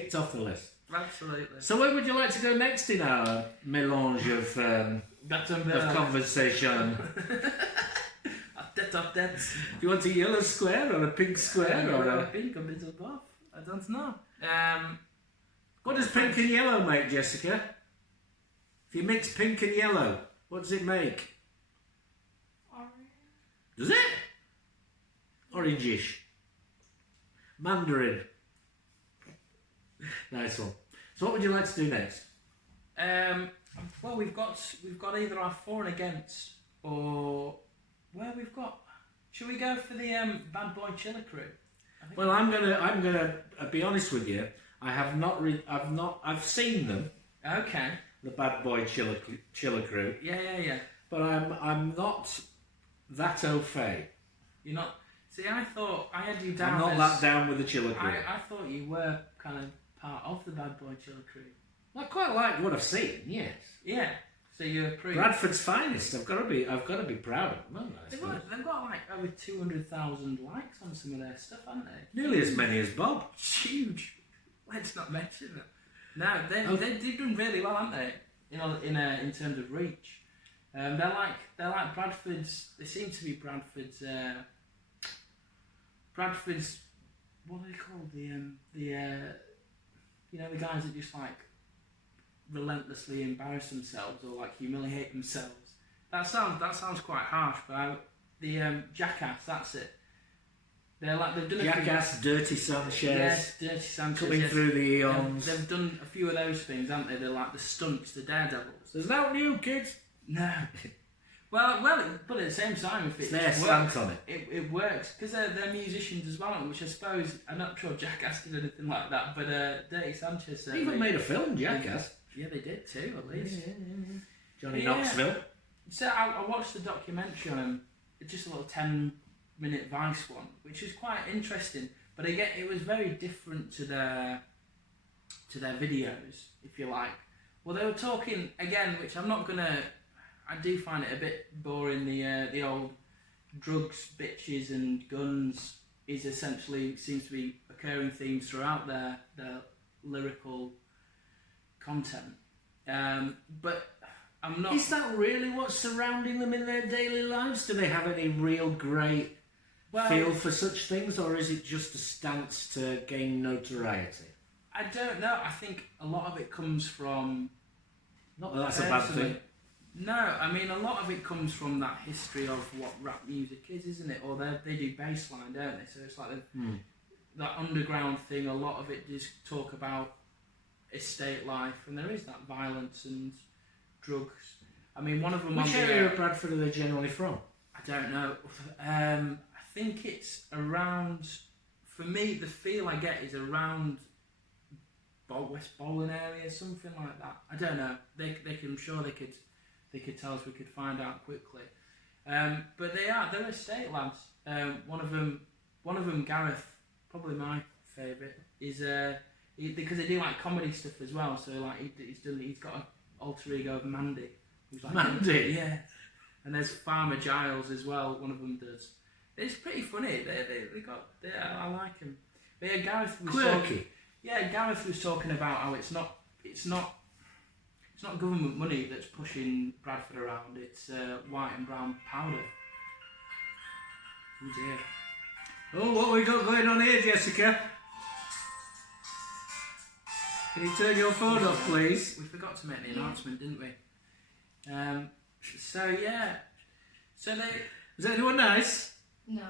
Ticked off the list. Absolutely. So where would you like to go next in our melange of conversation? Do you want a yellow square or a pink square or a pink, a bit of both? I don't know. What does pink and yellow make, Jessica? If you mix pink and yellow, what does it make? Orange. Does it? Orange-ish. Mandarin. Nice one. So what would you like to do next? Well, we've got either our for and against, or we've got. Should we go for the Bad Boy Chiller Crew? Well, I'm gonna be honest with you. I have not. I've seen them. Okay. The Bad Boy Chiller Crew. Yeah. But I'm not that au fait. You're not. See, I thought I had you down. I'm not that down with the Chiller Crew. I thought you were kind of part of the Bad Boy Chiller Crew. I quite like what I've seen. Yes. Yeah. So you approve. Bradford's finest. I've got to be proud of them. They've got like over 200,000 likes on some of their stuff, haven't they? Nearly as many as Bob. It's huge. Let's not mention it. No, they've done really well, haven't they? You know, in terms of reach. They're like Bradford's. They seem to be Bradford's. Bradford's. What are they called? You know, the guys that just like relentlessly embarrass themselves or like humiliate themselves. That sounds quite harsh, but the Jackass. That's it. They're like they've done Jackass, Dirty Sanchez. Yes, Dirty Sanchez. Coming through the eons. They've done a few of those things, haven't they? They're like the stunts, the daredevils. There's no new kids. No. Well, but at the same time, if it's their slant on it works because they're musicians as well, which I suppose I'm not sure Jackass did anything like that, but Dirty Sanchez. They even made a film, Jackass. Yeah, they did too, at least. Yeah. Johnny Knoxville. So I watched the documentary on him, just a little 10-minute Vice one, which was quite interesting. But again, it was very different to their videos, if you like. Well, they were talking again, which I'm not gonna. I do find it a bit boring. The old drugs, bitches, and guns is essentially seems to be occurring themes throughout their lyrical content. But I'm not. Is that really what's surrounding them in their daily lives? Do they have any real great feel for such things, or is it just a stance to gain notoriety? I don't know. I think a lot of it comes from. Not that that's a bad thing. No, I mean a lot of it comes from that history of what rap music is, isn't it? Or they do bassline, don't they? So it's like that underground thing. A lot of it does talk about estate life, and there is that violence and drugs. I mean, one of them. Which area of Bradford are they generally from? I don't know. I think it's around. For me, the feel I get is around West Bowling area, something like that. I don't know. I'm sure they could tell us. We could find out quickly. But they're estate lads. One of them, Gareth, probably my favourite, is because they do like comedy stuff as well. So like he's got an alter ego of Mandy. Who's like Mandy, yeah. And there's Farmer Giles as well. One of them does. It's pretty funny. I like him. But yeah, Gareth was quirky. Gareth was talking about how it's not government money that's pushing Bradford around. It's white and brown powder. Oh dear. Oh, what have we got going on here, Jessica? Can you turn your phone off, please? We forgot to make the announcement, didn't we? So yeah. So they. Is anyone nice? No.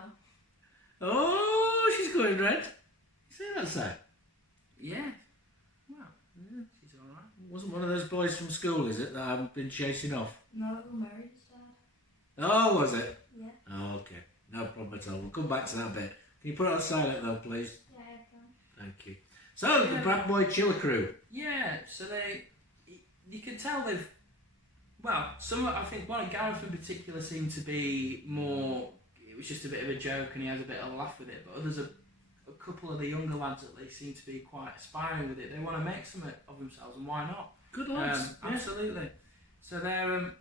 Oh, she's going red. See that side? Yeah. Well, yeah, she's all right. Wasn't one of those boys from school, is it, that I've been chasing off? No, it was Mary's dad. Oh, was it? Yeah. Oh, okay. No problem at all. We'll come back to that bit. Can you put it on silent though, please? Yeah, I can. Thank you. So, the Bad Boy Chiller Crew. Yeah, so you can tell they've, well, I think one of Gareth in particular seemed to be more, it was just a bit of a joke and he has a bit of a laugh with it, but others, a couple of the younger lads at least, seem to be quite aspiring with it. They want to make something of themselves, and why not? Good lads. Absolutely. So they're,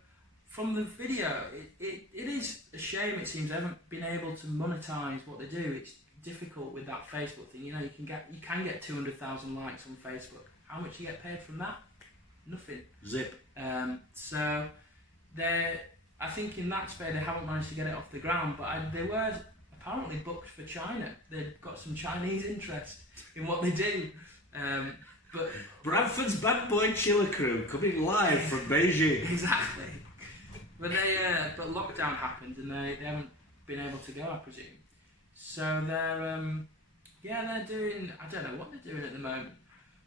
from the video, it is a shame it seems they haven't been able to monetise what they do. It's difficult with that Facebook thing. You know, you can get 200,000 likes on Facebook. How much you get paid from that? Nothing. Zip. So I think in that space they haven't managed to get it off the ground, but they were apparently booked for China. They've got some Chinese interest in what they do. But Bradford's Bad Boy Chiller Crew coming live from Beijing. Exactly. But but lockdown happened and they haven't been able to go, I presume. So they're doing, I don't know what they're doing at the moment.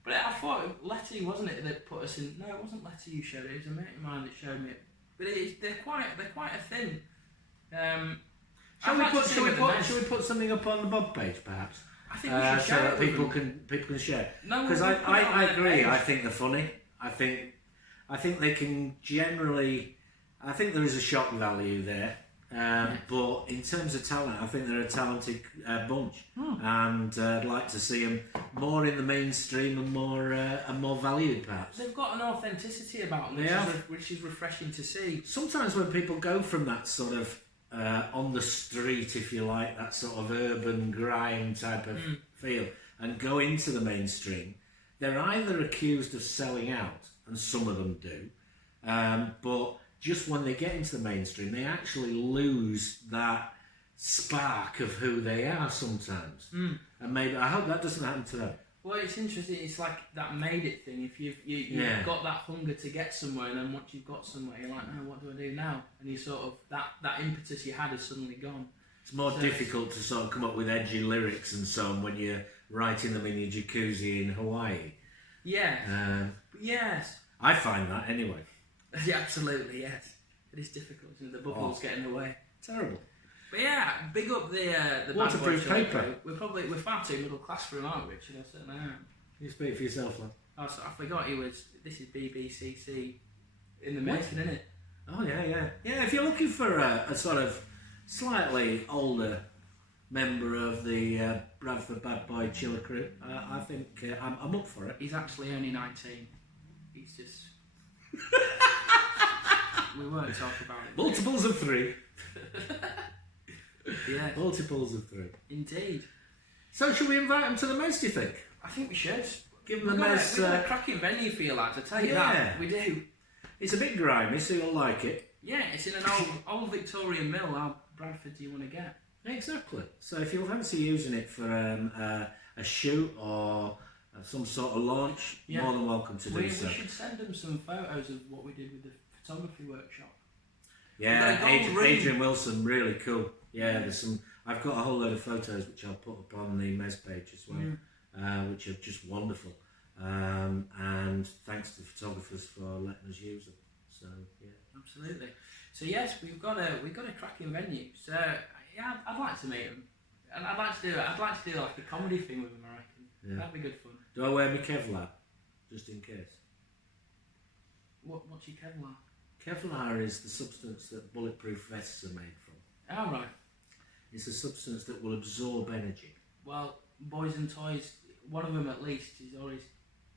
But I thought Letty, wasn't it, that put us in? No, it wasn't Letty who showed it. It was a mate of mine that showed me it. But they're quite a thing. Shall we put something up on the Bob page, perhaps? I think we should share so that it people can share. No, because I agree. I think they're funny. I think they can generally. I think there is a shock value there. But in terms of talent, I think they're a talented bunch, and I'd like to see them more in the mainstream and more valued, perhaps. They've got an authenticity about them, which is refreshing to see. Sometimes when people go from that sort of on the street, if you like, that sort of urban grime type of feel, and go into the mainstream, they're either accused of selling out, and some of them do, but just when they get into the mainstream, they actually lose that spark of who they are sometimes. And maybe I hope that doesn't happen to them. Well, it's interesting. It's like that made it thing. If you've got that hunger to get somewhere, and then once you've got somewhere, you're like, no, what do I do now? And you sort of that impetus you had is suddenly gone. It's more difficult to sort of come up with edgy lyrics and so on when you're writing them in your jacuzzi in Hawaii. Yeah. Yes. I find that anyway. Yeah, absolutely, yes. It is difficult, isn't it? The bubbles get in the way. Terrible. But yeah, big up the waterproof paper. We're far too middle class for him, aren't we, Richard? I certainly am. You speak for yourself, lad. Oh, so I forgot this is Bbcc in the making, isn't it? Oh yeah. Yeah, if you're looking for a sort of slightly older member of the Bradford Bad Boy Chiller Crew, I think I'm up for it. He's actually only 19. He's just... We won't talk about it. Multiples of 3. Yeah. Multiples of 3. Indeed. So should we invite them to the mess, do you think? I think we should. Give them the mess. We've got a cracking venue for you lads, I tell you that. We do. It's a bit grimy, so you'll like it. Yeah, it's in an old Victorian mill. How Bradford do you want to get? Exactly. So if you fancy using it for a shoot or some sort of launch, more than welcome to do so. We should send them some photos of what we did with the photography workshop. Yeah, Adrian Wilson, really cool. Yeah, there's some. I've got a whole load of photos which I'll put up on the Mez page as well, which are just wonderful. And thanks to the photographers for letting us use them. So yeah, absolutely. So yes, we've got a cracking venue. So yeah, I'd like to meet them, and I'd like to do like a comedy thing with them. I reckon that'd be good fun. Do I wear my Kevlar just in case? What's your Kevlar? Kevlar is the substance that bulletproof vests are made from. Oh, right. It's a substance that will absorb energy. Well, Boys and Toys, one of them at least is always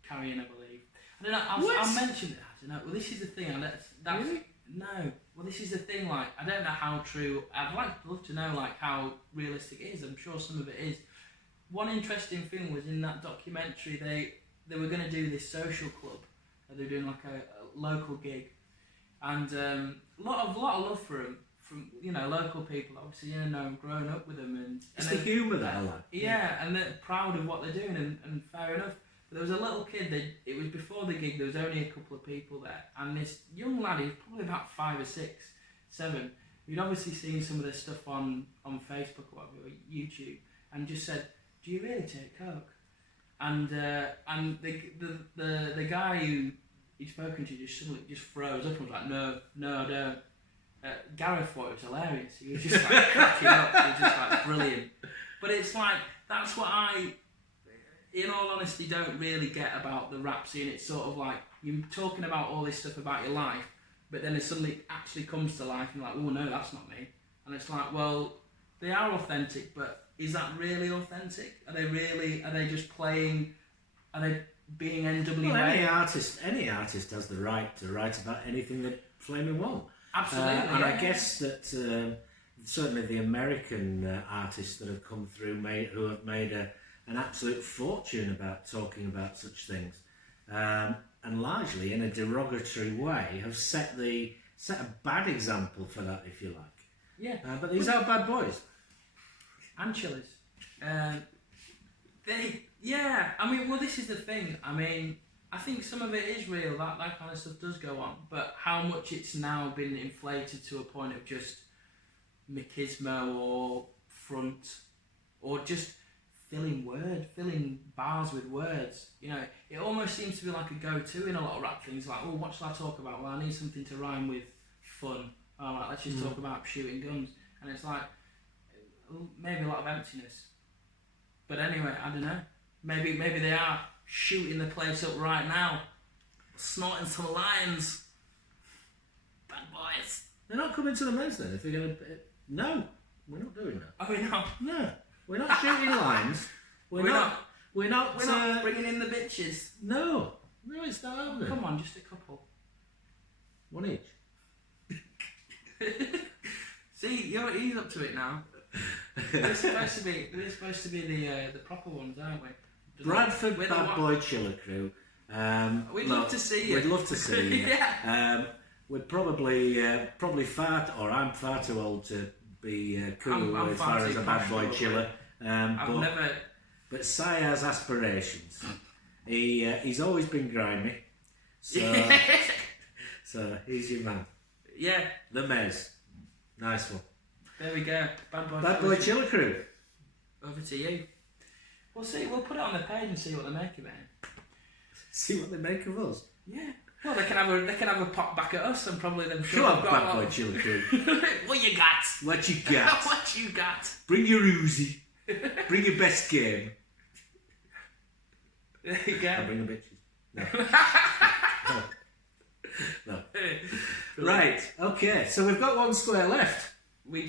carrying, I believe. I don't know, I'll mention it. I don't know. Well, this is the thing. Really? No. Well, this is the thing, like, I don't know how true. I'd love to know, like, how realistic it is. I'm sure some of it is. One interesting thing was in that documentary, they were going to do this social club. They were doing, like, a local gig. And a lot of love for them from local people. Obviously, growing up with them, and it's the humour that I like. Yeah, and they're proud of what they're doing, and fair enough. But there was a little kid. It was before the gig. There was only a couple of people there, and this young lad, he was probably about 5 or 6, 7. You'd obviously seen some of this stuff on Facebook or whatever, or YouTube, and just said, "Do you really take coke?" And the guy who he'd spoken to just suddenly just froze up and was like, no, I don't. Gareth thought it was hilarious. He was just like cracking up. He was just like brilliant. But it's like, that's what I, in all honesty, don't really get about the rap scene. It's sort of like, you're talking about all this stuff about your life, but then it suddenly actually comes to life and you're like, oh no, that's not me. And it's like, well, they are authentic, but is that really authentic? Are they just playing, are they being NWA? Well, any artist has the right to write about anything they flaming want. Absolutely. And I guess that certainly the American artists that have come through, who have made an absolute fortune about talking about such things, and largely in a derogatory way have set a bad example for that, if you like. Yeah. But these are bad boys. And chilies. I mean, well, this is the thing. I mean, I think some of it is real. That kind of stuff does go on. But how much it's now been inflated to a point of just machismo or front, or just filling bars with words. You know, it almost seems to be like a go-to in a lot of rap things. Like, oh, what shall I talk about? Well, I need something to rhyme with fun. Oh, like, let's just talk about shooting guns. And it's like, maybe a lot of emptiness. But anyway, I don't know. Maybe they are shooting the place up right now, snorting some lions. Bad boys. They're not coming to the men's then. If they're going to, no, we're not doing that. Are we not? No, we're not shooting lines. We're not bringing in the bitches. No, it's not happening. Come on, just a couple. One each. See, he's up to it now. We're supposed to be the proper ones, aren't we? Bradford Bad Boy Chiller Crew. We'd love to see you. We'd love to see you. Yeah. We're probably I'm far too old to be cool I'm as far as a bad boy chiller. But Si has aspirations. He's always been grimy. So he's your man. Yeah. The Mez. Nice one. There we go. Bad Boy Chiller Crew. Over to you. We'll see. We'll put it on the page and see what they make of it. See what they make of us. Yeah. Well, they can have a pop back at us and probably them. Sure, Bad Boy Chiller Crew. What you got? What you got? What you got? Bring your Uzi. Bring your best game. There you go. I'll bring the bitches. No. No. Right. Okay. So we've got one square left. We do.